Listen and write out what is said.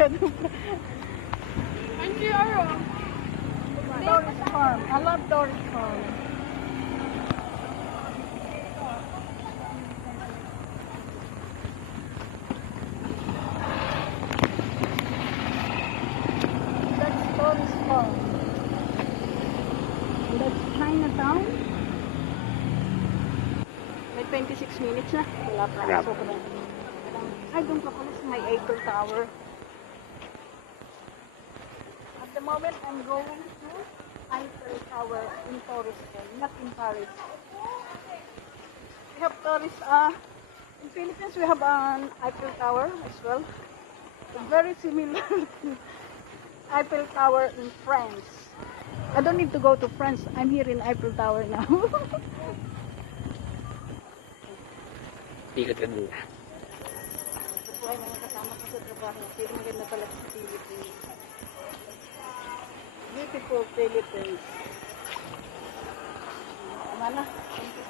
Torres Farm. I love Torres Farm. That's Torres Farm. And that's Chinatown. May 26 minutes na. Wala pa. Wala. Sobrang. Ay, doon ka pala sa may Eiffel Tower. At the moment, I'm going to Eiffel Tower in Torres, not in Paris. We have Torres, in Philippines we have an Eiffel Tower as well. Very similar to Eiffel Tower in France. I don't need to go to France. I'm here in Eiffel Tower now. Ikot ka muna. Ito po ay mga kasama ko sa trabaho. Pero maganda pala sa Philippines. Beautiful Philippines. Tama na. Thank you.